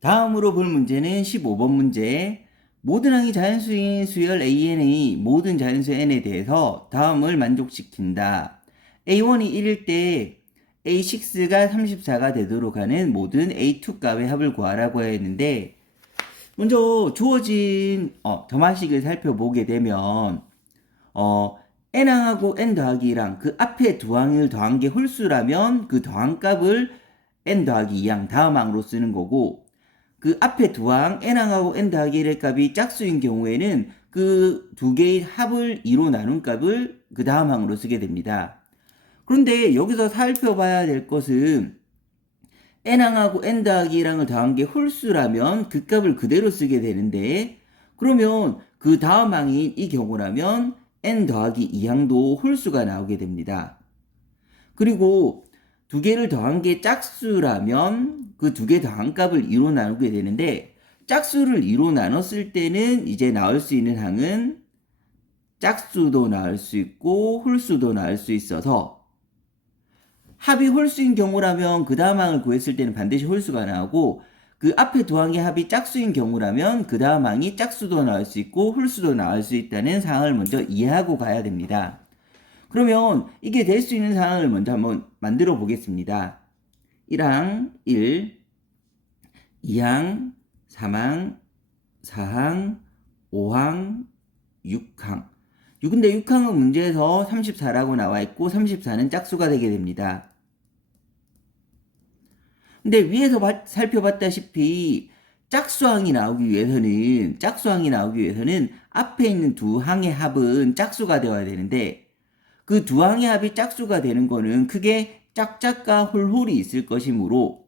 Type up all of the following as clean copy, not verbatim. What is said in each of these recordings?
다음으로 볼 문제는 15번 문제. 모든 항이 자연수인 수열 AN의 모든 자연수 N에 대해서 다음을 만족시킨다. A1이 1일 때 A6가 34가 되도록 하는 모든 A2 값의 합을 구하라고 했는데, 먼저 주어진 더마식을 살펴보게 되면 n항하고 n 더하기 1항, 그 앞에 두 항을 더한 게 홀수라면 그 더한 값을 n 더하기 2항 다음 항으로 쓰는 거고, 그 앞에 두 항 n항하고 n 더하기 1의 값이 짝수인 경우에는 그 두 개의 합을 2로 나눈 값을 그 다음 항으로 쓰게 됩니다. 그런데 여기서 살펴봐야 될 것은 n항하고 n 더하기 1항을 더한 게 홀수라면 그 값을 그대로 쓰게 되는데, 그러면 그 다음 항인 이 경우라면 n 더하기 2항도 홀수가 나오게 됩니다. 그리고 두 개를 더한 게 짝수라면 그 두 개 더한 값을 2로 나누게 되는데, 짝수를 2로 나눴을 때는 이제 나올 수 있는 항은 짝수도 나올 수 있고 홀수도 나올 수 있어서, 합이 홀수인 경우라면 그 다음 항을 구했을 때는 반드시 홀수가 나오고, 그 앞에 두 항의 합이 짝수인 경우라면 그 다음 항이 짝수도 나올 수 있고 홀수도 나올 수 있다는 사항을 먼저 이해하고 가야 됩니다. 그러면 이게 될 수 있는 상황을 먼저 한번 만들어 보겠습니다. 1항 1, 2항, 3항, 4항, 5항, 6항. 6인데 6항은 문제에서 34라고 나와 있고 34는 짝수가 되게 됩니다. 근데 위에서 살펴봤다시피 짝수항이 나오기 위해서는 앞에 있는 두 항의 합은 짝수가 되어야 되는데, 그 두 항의 합이 짝수가 되는 거는 크게 짝짝과 홀홀이 있을 것이므로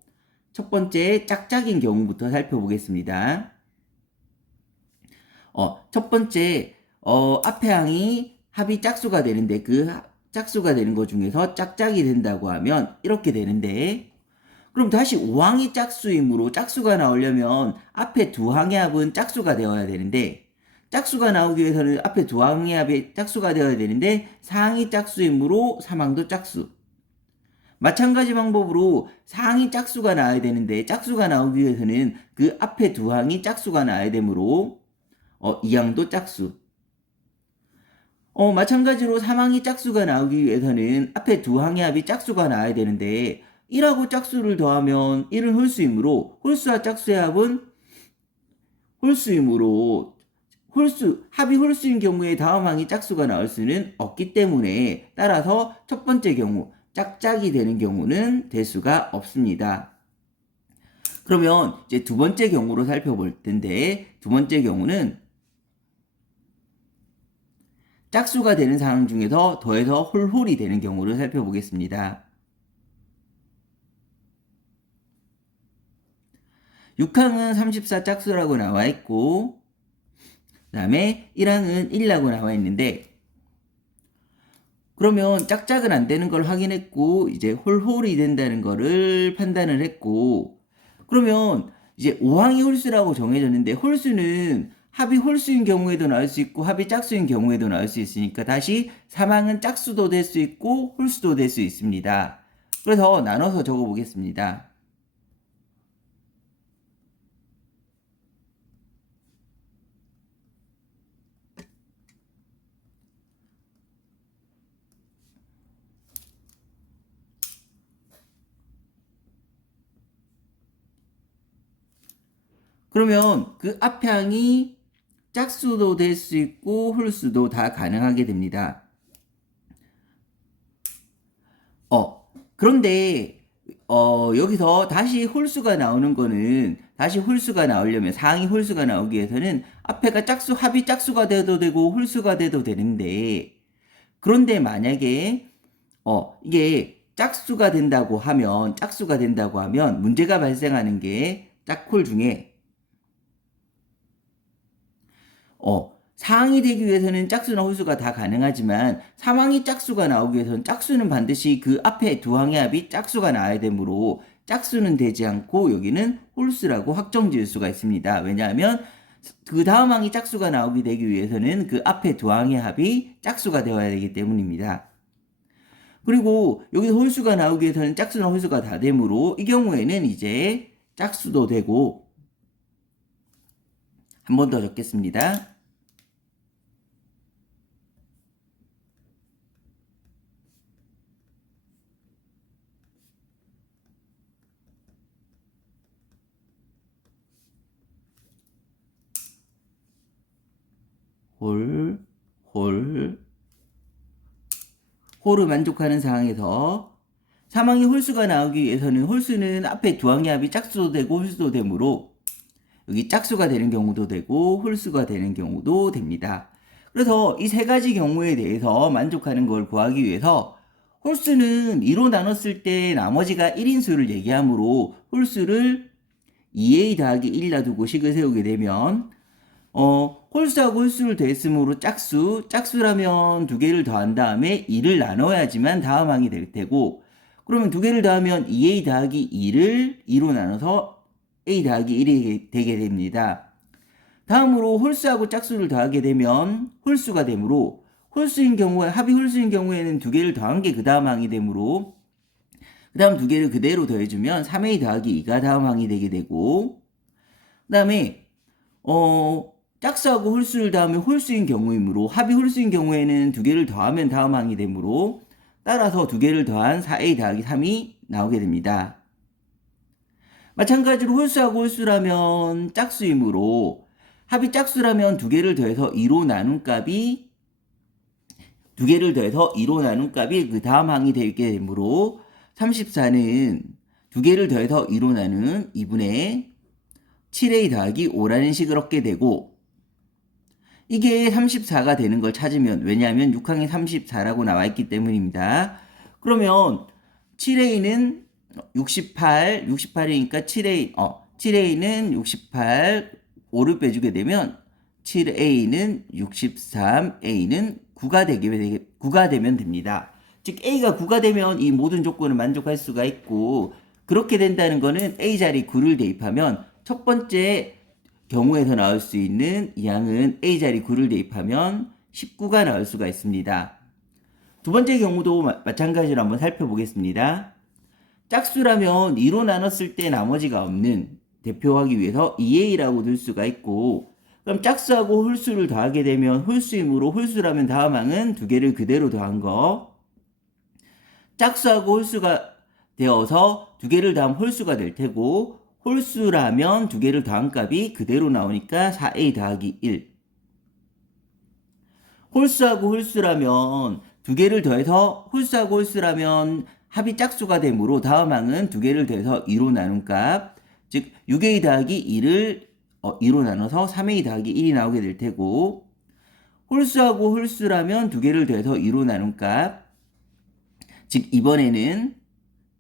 첫 번째 짝짝인 경우부터 살펴보겠습니다. 첫 번째 앞에 항이 합이 짝수가 되는데, 그 짝수가 되는 것 중에서 짝짝이 된다고 하면 이렇게 되는데, 그럼 다시 5항이 짝수이므로 짝수가 나오려면 앞에 두 항의 합은 짝수가 되어야 되는데, 짝수가 나오기 위해서는 앞에 두 항의 합이 짝수가 되어야 되는데 4항이 짝수이므로 3항도 짝수. 마찬가지 방법으로 4항이 짝수가 나와야 되는데 짝수가 나오기 위해서는 그 앞에 두 항이 짝수가 나와야 되므로 2항도 짝수. 마찬가지로 3항이 짝수가 나오기 위해서는 앞에 두 항의 합이 짝수가 나와야 되는데 1하고 짝수를 더하면 1은 홀수이므로 홀수와 짝수의 합은 홀수이므로 합이 홀수인 경우에 다음 항이 짝수가 나올 수는 없기 때문에, 따라서 첫 번째 경우 짝짝이 되는 경우는 될 수가 없습니다. 그러면 이제 두 번째 경우로 살펴볼 텐데, 두 번째 경우는 짝수가 되는 상황 중에서 더해서 홀홀이 되는 경우를 살펴보겠습니다. 6항은 34 짝수라고 나와 있고, 그 다음에 1항은 1이라고 나와 있는데, 그러면 짝짝은 안 되는 걸 확인했고 이제 홀홀이 된다는 거를 판단을 했고, 그러면 이제 5항이 홀수라고 정해졌는데, 홀수는 합이 홀수인 경우에도 나올 수 있고 합이 짝수인 경우에도 나올 수 있으니까 다시 3항은 짝수도 될 수 있고 홀수도 될 수 있습니다. 그래서 나눠서 적어 보겠습니다. 그러면 그 앞에 항이 짝수도 될 수 있고 홀수도 다 가능하게 됩니다. 그런데 여기서 다시 홀수가 나오려면, 상위 홀수가 나오기 위해서는 앞에가 짝수, 합이 짝수가 돼도 되고 홀수가 돼도 되는데, 그런데 만약에 이게 짝수가 된다고 하면 문제가 발생하는 게 짝홀 중에 상항이 되기 위해서는 짝수나 홀수가 다 가능하지만 3항이 짝수가 나오기 위해서는 짝수는 반드시 그 앞에 두 항의 합이 짝수가 나와야 되므로 짝수는 되지 않고 여기는 홀수라고 확정 지을 수가 있습니다. 왜냐하면 그 다음 항이 짝수가 나오게 되기 위해서는 그 앞에 두 항의 합이 짝수가 되어야 되기 때문입니다. 그리고 여기서 홀수가 나오기 위해서는 짝수나 홀수가 다 되므로 이 경우에는 이제 짝수도 되고 한 번 더 적겠습니다. 홀, 홀, 홀을 만족하는 상황에서 사망의 홀수가 나오기 위해서는 홀수는 앞에 두 항의 합이 짝수도 되고 홀수도 되므로 여기 짝수가 되는 경우도 되고 홀수가 되는 경우도 됩니다. 그래서 이 세 가지 경우에 대해서 만족하는 걸 구하기 위해서 홀수는 2로 나눴을 때 나머지가 1인수를 얘기하므로 홀수를 2a 더하기 1 놔두고 식을 세우게 되면 홀수하고 홀수를 더했으므로 짝수라면 두 개를 더한 다음에 2를 나눠야지만 다음 항이 될 테고, 그러면 두 개를 더하면 2a 더하기 2를 2로 나눠서 a 더하기 1이 되게 됩니다. 다음으로 홀수하고 짝수를 더하게 되면 홀수가 되므로 합이 홀수인 경우에는 두 개를 더한 게 그 다음 항이 되므로 그 다음 두 개를 그대로 더해주면 3a 더하기 2가 다음 항이 되게 되고, 그 다음에 짝수하고 홀수를 더하면 홀수인 경우이므로 합이 홀수인 경우에는 두 개를 더하면 다음 항이 되므로 따라서 두 개를 더한 4a 더하기 3이 나오게 됩니다. 마찬가지로 홀수하고 홀수라면 짝수이므로 합이 짝수라면 두 개를 더해서 2로 나눈 값이 그 다음 항이 되게 되므로 34는 두 개를 더해서 2로 나눈 2분의 7a 더하기 5라는 식을 얻게 되고, 이게 34가 되는 걸 찾으면, 왜냐하면 6항에 34라고 나와 있기 때문입니다. 그러면 7a는 68이니까 7a는 68, 5를 빼주게 되면 7a는 63, a는 9가 되면 됩니다. 즉 a가 9가 되면 이 모든 조건을 만족할 수가 있고, 그렇게 된다는 거는 a 자리 9를 대입하면 첫 번째 경우에서 나올 수 있는 이 양은 a 자리 9를 대입하면 19가 나올 수가 있습니다. 두 번째 경우도 마찬가지로 한번 살펴보겠습니다. 짝수라면 2로 나눴을 때 나머지가 없는, 대표하기 위해서 2a라고 둘 수가 있고, 그럼 짝수하고 홀수를 더하게 되면 홀수이므로 홀수라면 다음 항은 두 개를 그대로 더한 거, 짝수하고 홀수가 되어서 두 개를 더하면 홀수가 될 테고, 홀수라면 두 개를 더한 값이 그대로 나오니까 4a 더하기 1. 홀수하고 홀수라면 두 개를 더해서 홀수하고 홀수라면 합이 짝수가 되므로 다음 항은 두 개를 더해서 2로 나눈 값, 즉 6a 더하기 2를 2로 나눠서 3a 더하기 1이 나오게 될 테고, 홀수하고 홀수라면 두 개를 더해서 2로 나눈 값, 즉 이번에는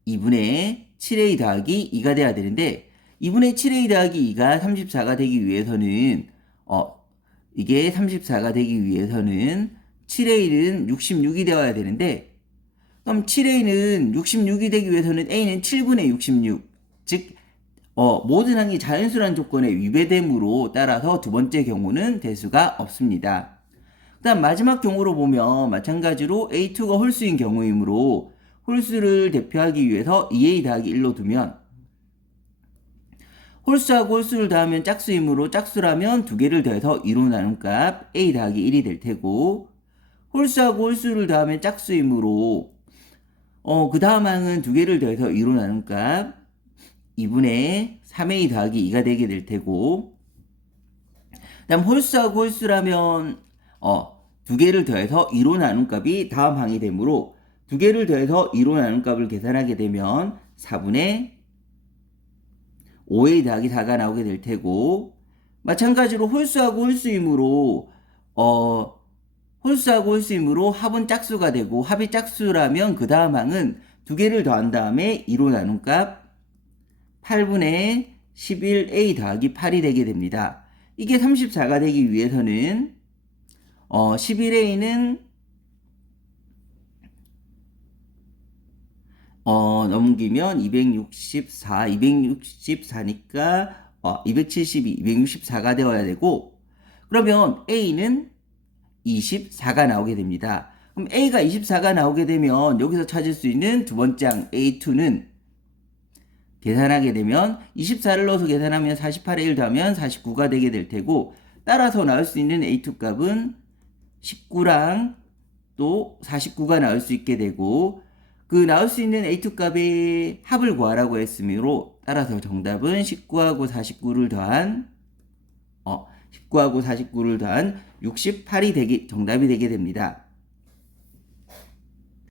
2분의 7a 더하기 2가 돼야 되는데, 2분의 7a 더하기 2가 34가 되기 위해서는 이게 34가 되기 위해서는 7a는 66이 되어야 되는데, 그럼 7a는 66이 되기 위해서는 a는 7분의 66, 즉 모든 항이 자연수란 조건에 위배됨으로 따라서 두 번째 경우는 될 수가 없습니다. 그 다음 마지막 경우로 보면 마찬가지로 a2가 홀수인 경우이므로 홀수를 대표하기 위해서 2a 더하기 1로 두면, 홀수하고 홀수를 더하면 짝수이므로 짝수라면 두 개를 더해서 2로 나눈 값 a 더하기 1이 될 테고, 홀수하고 홀수를 더하면 짝수이므로 그 다음 항은 두 개를 더해서 2로 나눈 값 2분의 3a 더하기 2가 되게 될 테고, 그 다음 홀수하고 홀수라면 두 개를 더해서 2로 나눈 값이 다음 항이 되므로 두 개를 더해서 2로 나눈 값을 계산하게 되면 4분의 5a 더하기 4가 나오게 될 테고, 마찬가지로 홀수하고 홀수이므로 합은 짝수가 되고, 합이 짝수라면 그 다음 항은 두 개를 더한 다음에 2로 나눈 값 8분의 11a 더하기 8이 되게 됩니다. 이게 34가 되기 위해서는 11a는 넘기면 264니까 272, 264가 되어야 되고, 그러면 a는 24가 나오게 됩니다. 그럼 a가 24가 나오게 되면 여기서 찾을 수 있는 두 번째 항 a2는 계산하게 되면 24를 넣어서 계산하면 48에 1 더하면 49가 되게 될 테고, 따라서 나올 수 있는 A2 값은 19랑 또 49가 나올 수 있게 되고, 그 나올 수 있는 A2 값의 합을 구하라고 했으므로 따라서 정답은 19하고 49를 더한 19하고 49를 더한 68이 정답이 되게 됩니다.